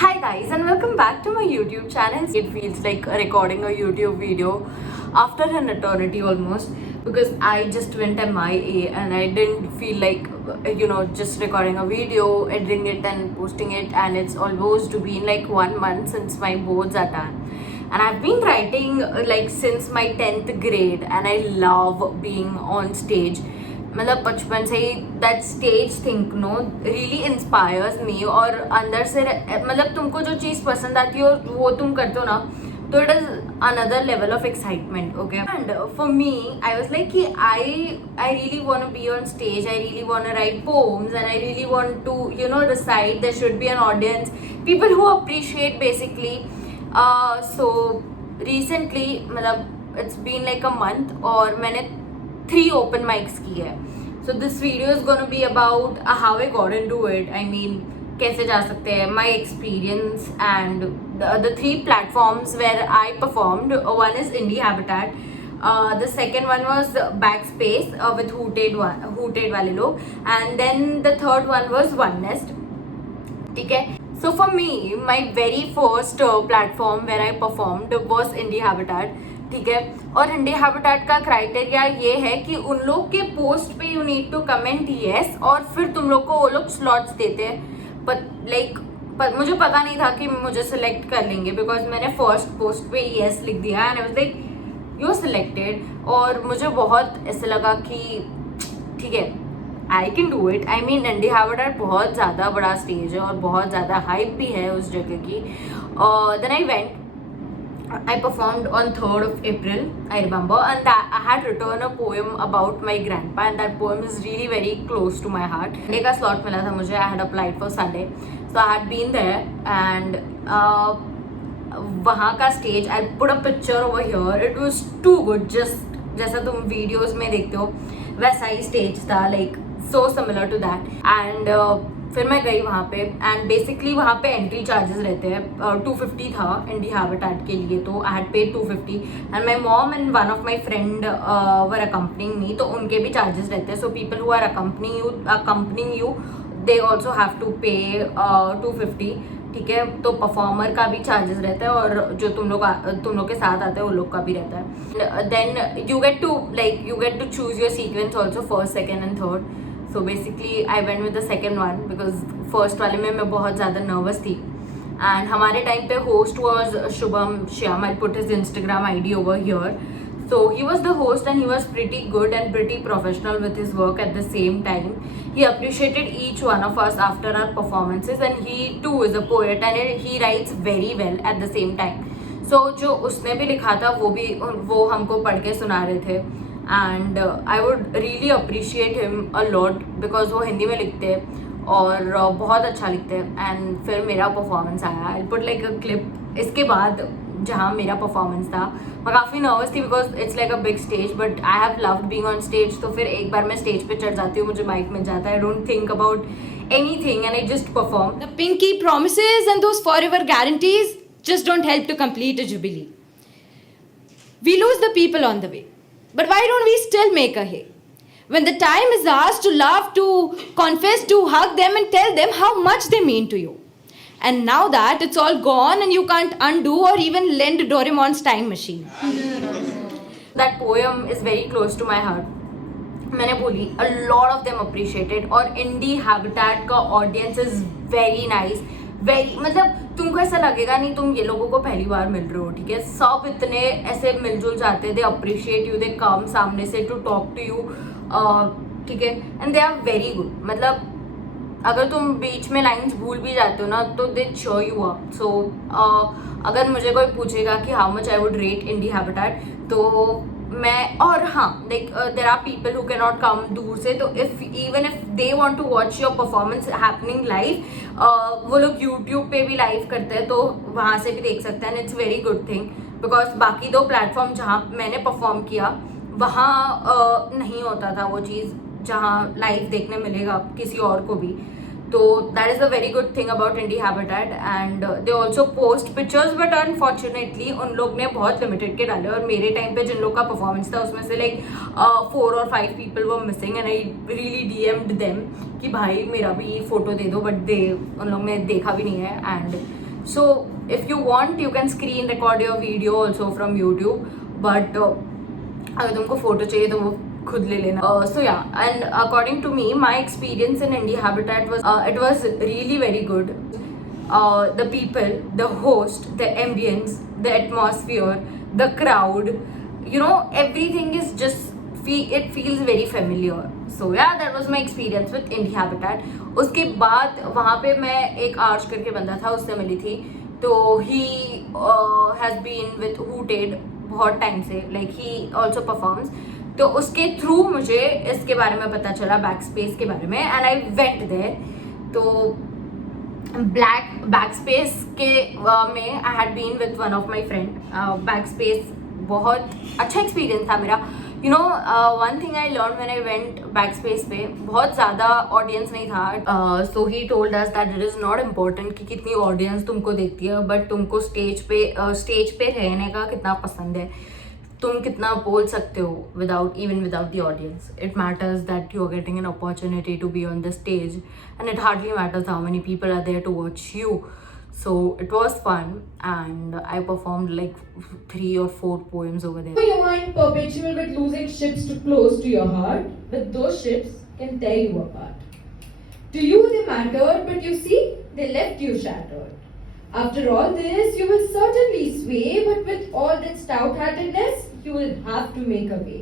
Hi guys and welcome back to my YouTube channel. It feels like recording a YouTube video after an eternity almost because I just went MIA and I didn't feel like just recording a video, editing it and posting it, and it's almost been like 1 month since my boards are done. And I've been writing like since my 10th grade and I love being on stage. मतलब बचपन से ही that stage think no really inspires me और अंदर से मतलब तुमको जो चीज़ पसंद आती है और वो तुम करते हो ना तो it is another level of excitement okay and for me I was like कि I really want to be on stage I really want to write poems and I really want to recite there should be an audience people who appreciate basically so recently मतलब it's been like a month और मैंने 3 open mics की है. So this video is going to be about how I got into it. I mean, कैसे जा सकते हैं, my experience and the 3 platforms where I performed. One is Indie Habitat. The second one was Backspace with Hooted वाले लोग, and then the third one was One Nest. ठीक है. So for me, my very first platform where I performed was Indie Habitat. ठीक है. और इंडी हैबिटेट का क्राइटेरिया ये है कि उन लोग के पोस्ट पे you need to comment yes और फिर तुम लोग को वो लोग स्लॉट्स देते हैं. पर मुझे पता नहीं था कि मुझे सिलेक्ट कर लेंगे बिकॉज मैंने फर्स्ट पोस्ट पे येस लिख दिया and I was like you are selected. और मुझे बहुत ऐसे लगा कि ठीक है I can do it. I mean Indie Habitat बहुत ज़्यादा बड़ा स्टेज है और बहुत ज़्यादा हाइप भी है उस जगह की. Then I went. I performed on 3rd of April, I remember, and I had written a poem about my grandpa, and that poem is really very close to my heart. Sunday का slot मिला था मुझे. I had applied for Sunday, so I had been there, and वहाँ का stage, I'll put a picture over here. It was too good, just जैसा तुम videos में देखते हो वैसा ही stage था, like so similar to that. And फिर मैं गई वहाँ पे एंड बेसिकली वहाँ पे एंट्री चार्जेस रहते हैं. 250 था इंडी हैबिटेट के लिए, तो I had paid 250 and my mom and one of my friend were accompanying me, तो उनके भी चार्जेस रहते हैं. So people who are accompanying you they also have to pay 250. ठीक है. तो परफॉर्मर का भी चार्जेस रहता है और जो तुम लोग के साथ आते हैं वो लोग का भी रहता है. Then you get to choose your sequence also, first second and third. So basically I went with the second one because first वाले में मैं बहुत ज़्यादा nervous थी. And हमारे टाइम पे host was Shubham Shyam. I'll put his Instagram ID over here. So he was the host and he was pretty good and pretty professional with his work at the same time. He appreciated each one of us after our performances and he too is a poet and he writes very well at the same time. So जो उसने भी लिखा था वो हमको पढ़ के सुना रहे थे. And I would really appreciate him a lot because वो हिंदी में लिखते हैं और बहुत अच्छा लिखते हैं. एंड फिर मेरा परफॉर्मेंस आया. I put like a clip इसके बाद जहाँ मेरा परफॉर्मेंस था. मैं काफ़ी नर्वस थी because it's like a big stage but I have loved being on stage. तो फिर एक बार मैं स्टेज पे चढ़ जाती हूँ, मुझे माइक मिल जाता है. I don't think about anything and I just perform. The pinky promises and those forever guarantees just don't help to complete a jubilee. We lose the people on the way. But why don't we still make a hay? When the time is ours to love, to confess, to hug them and tell them how much they mean to you. And now that it's all gone and you can't undo or even lend Doraemon's time machine. That poem is very close to my heart. मैंने बोली a lot of them appreciated और Indie Habitat का audience is very nice. मतलब तुमको ऐसा लगेगा नहीं तुम ये लोगों को पहली बार मिल रहे हो. ठीक है. सब इतने ऐसे मिलजुल जाते, दे अप्रिशिएट यू, दे कम सामने से टू टॉक टू यू. ठीक है. And they are very good. मतलब अगर तुम बीच में लाइंस भूल भी जाते हो ना तो they cheer you up. So अगर मुझे कोई पूछेगा कि how much I would rate Indie Habitat तो मैं और हाँ like there are people who can not come दूर से, तो even if they want to watch your performance happening live, वो लोग यूट्यूब पे भी लाइव करते हैं तो वहाँ से भी देख सकते हैं. And it's very good thing because बाकी 2 प्लेटफॉर्म जहाँ मैंने परफॉर्म किया वहाँ नहीं होता था वो चीज़ जहाँ लाइव देखने मिलेगा किसी और को भी. तो that is a very good thing about Indie Habitat. And they also post pictures but unfortunately उन लोग ने बहुत लिमिटेड के डाले और मेरे टाइम पे जिन लोग का परफॉर्मेंस था उसमें से like 4 or 5 people were missing and I really DMed them कि भाई मेरा भी फोटो दे दो. बट उन लोग ने देखा भी नहीं है. And So if you want you can screen record your video also from YouTube, but अगर तुमको फोटो चाहिए तो वो खुद ले लेना. So yeah, and according to me my experience in Indie Habitat was it was really very good. The people, the host, the ambience, the atmosphere, the crowd, you know, everything is just it feels very familiar. So yeah, that was my experience with Indie Habitat. उसके बाद वहाँ पे मैं एक आर्श करके बंदा था, उससे मिली थी. तो he has been with Hooted बहुत टाइम से, like he also performs. तो उसके थ्रू मुझे इसके बारे में पता चला, बैक स्पेस के बारे में, एंड आई वेंट देयर. तो बैक स्पेस के में I had been with one of my friend. Back space बहुत अच्छा एक्सपीरियंस था मेरा. You know one thing I learn when I went back space पे, बहुत ज़्यादा ऑडियंस नहीं था. So he told us that it is not important कि कितनी ऑडियंस तुमको देखती है, बट तुमको स्टेज पे रहने का कितना पसंद है, तुम कितना बोल सकते हो without the audience. It matters that you are getting an opportunity to be on the stage, and it hardly matters how many people are there to watch you. So it was fun, and I performed like 3 or 4 poems over there. Your mind perpetual with losing ships too close to your heart, but those ships can tear you apart. To you they mattered, but you see, they left you shattered. After all this, you will certainly sway, but with all that stout-heartedness, you will have to make a way.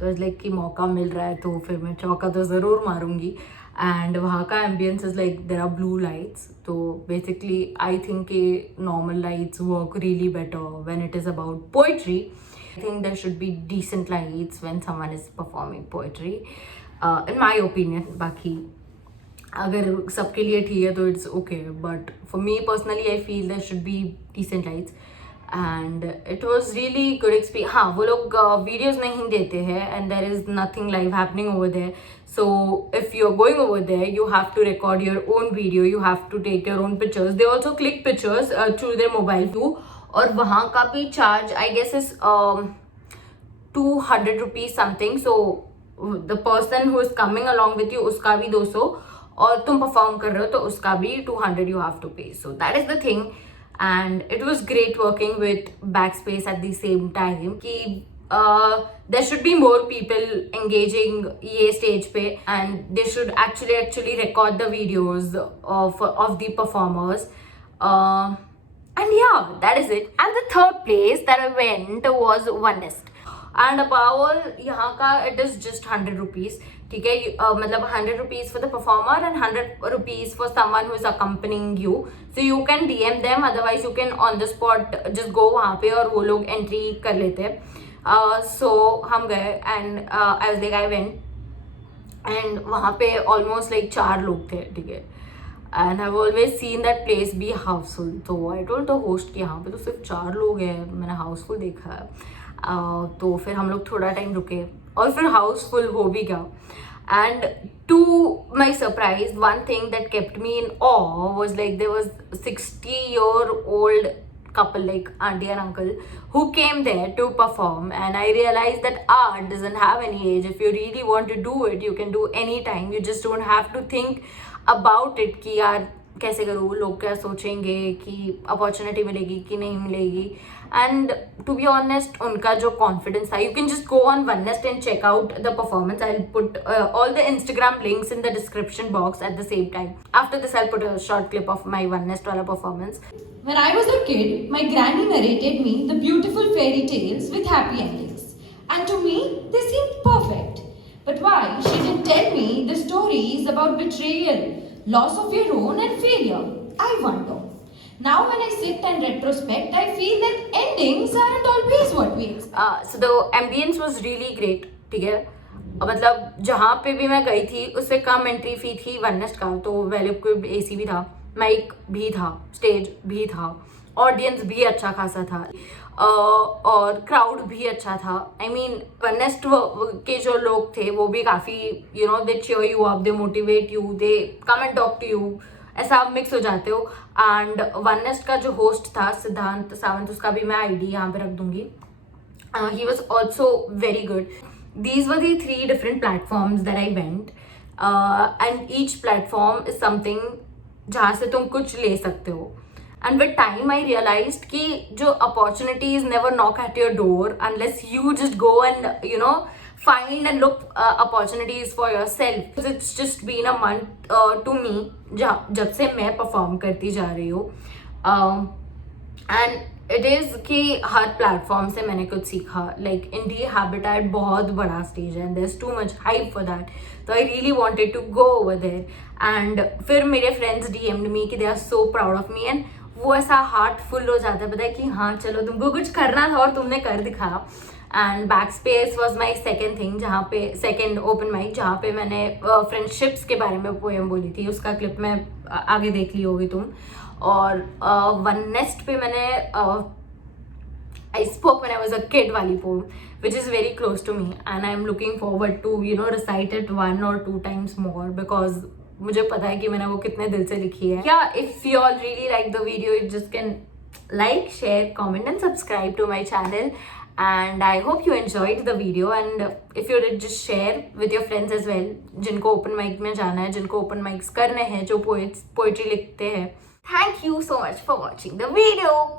तो लाइक कि मौका मिल रहा है तो फिर मैं चौका तो ज़रूर मारूंगी. एंड वहाँ का ambience is like there are blue lights. तो बेसिकली आई थिंक कि normal lights work really better when it is about poetry. I think there should be decent lights when someone is performing poetry, in my opinion. बाकी अगर सबके लिए ठीक है तो it's okay, but for me personally I feel there should be decent lights. And it was really good experience. हाँ, वो लोग वीडियोज़ नहीं देते हैं, and there is nothing live happening over there. So if you are going over there you have to record your own video, you have to take your own pictures. They also click pictures through their mobile too. और वहाँ का भी charge I guess is 200 rupees something. So the person who is coming along with you उसका भी 200, और तुम परफॉर्म कर रहे हो तो उसका भी 200 यू हैव टू पे. So that is the thing. And it was great working with Backspace at the same time. कि there should be more people engaging ये stage पे, and they should actually record the videos of the performers. And yeah, that is it. And the third place that I went was One Nest. And above all, यहाँ का it is just 100 rupees. ठीक है, मतलब 100 rupees for the performer and 100 rupees for someone who is accompanying you. So you can DM them, otherwise you can on the spot just go वहाँ पे और वो लोग entry कर लेते हैं. So हम गए and I was like I went and वहाँ पे almost like 4 लोग थे. ठीक है, and I've always seen that place be houseful. तो I told the host कि यहाँ पे तो सिर्फ 4 लोग हैं, मैंने हाउसफुल देखा है. तो फिर हम लोग थोड़ा टाइम रुके और फिर हाउसफुल हो भी गया. And to my surprise, one thing that kept me in awe was like there was 60-year-old couple, like auntie and uncle, who came there to perform. And I realized that art doesn't have any age. If you really want to do it, you can do anytime. You just don't have to think about it कि यार कैसे करूँ, लोग क्या सोचेंगे, कि अपॉर्चुनिटी मिलेगी कि नहीं मिलेगी. And to be honest, उनका जो confidence था, you can just go on One Nest and check out the performance. I'll put all the Instagram links in the description box at the same time. After this, I'll put a short clip of my One Nest wala performance. When I was a kid, my granny narrated me the beautiful fairy tales with happy endings. And to me, they seemed perfect. But why she didn't tell me the stories about betrayal, loss of your own and failure? I wonder. Now when I sit and retrospect, I feel that endings aren't always what we expect. So the ambience was really great. ठीक है, मतलब जहाँ पे भी मैं गई थी उससे कम एंट्री फी थी वन नेस्ट का. तो वेल इक्विप्ड एसी भी था, माइक भी था, स्टेज भी था, ऑडियंस भी अच्छा खासा था, और क्राउड भी अच्छा था. आई मीन वन नेस्ट के जो लोग थे वो भी काफ़ी you know they cheer you up, they motivate you, they come and talk to you. ऐसा आप मिक्स हो जाते हो. एंड वन नेस्ट का जो होस्ट था सिद्धांत सावंत, उसका भी मैं आईडी यहाँ पे रख दूंगी. He was also very good. These were the 3 different platforms that I went, and each platform is something जहाँ से तुम कुछ ले सकते हो. And with time, I realized कि जो opportunities never knock at your door unless you just go and find and look opportunities for yourself. Because it's just been a month to me जब से मैं perform करती जा रही हूँ, and it is कि हर प्लेटफॉर्म से मैंने कुछ सीखा. लाइक इंडी हैबिटेट बहुत बड़ा स्टेज है, there is too much hype for that, तो I really wanted to go over there. And फिर मेरे फ्रेंड्स डीएमड मी कि they are so proud of me, and वो ऐसा हार्ट फुल हो जाता है, पता है कि हाँ चलो तुमको कुछ करना था और तुमने कर दिखाया. And back space was my second thing, जहाँ पे सेकेंड ओपन माइक जहाँ पे मैंने फ्रेंडशिप्स के बारे में पोएम बोली थी. उसका क्लिप मैं आगे देख ली होगी तुम. और वन नेस्ट पे मैंने I spoke when I was a kid वाली poem, which is very close to me, and I am looking forward to recite it 1 or 2 times more, because मुझे पता है कि मैंने वो कितने दिल से लिखी है. Yeah, if you all really like the video, you just can like, share, comment and subscribe to my channel. And I hope you enjoyed the video, and if you did, just share with your friends as well, जिनको open mic में जाना है, जिनको open mics करने हैं, जो poetry लिखते हैं. Thank you so much for watching the video.